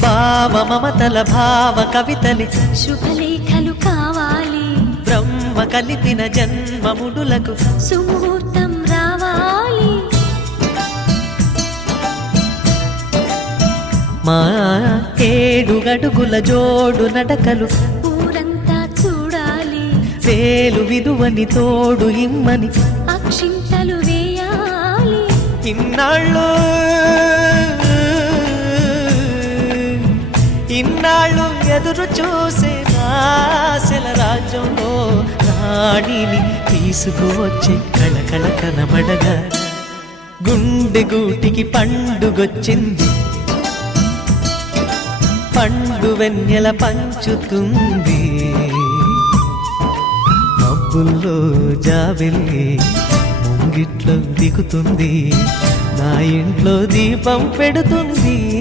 భావ మమతల భావ కవితలి శుభలేఖలు కావాలి, బ్రహ్మ కలిపిన జన్మముడులకు సుముహూర్తం రావాలి. మా 7 అడుగుల జోడు నడకలు ఊరంతా చూడాలి, వేలు విలువని తోడు ఇమ్మని అక్షింతలు వేయాలి. ఇన్నాళ్ళు ఎదురు చూసే ఆశల రాజ్యంలో రాణిని తీసుకువచ్చే కళకళ కనబడగా గుండె గూటికి పండుగొచ్చింది, పండు వెన్నెల పంచుతుంది. మబ్బుల్లో జాబిల్లి ముంగిట్లో దిగుతుంది, నా ఇంట్లో దీపం పెడుతుంది.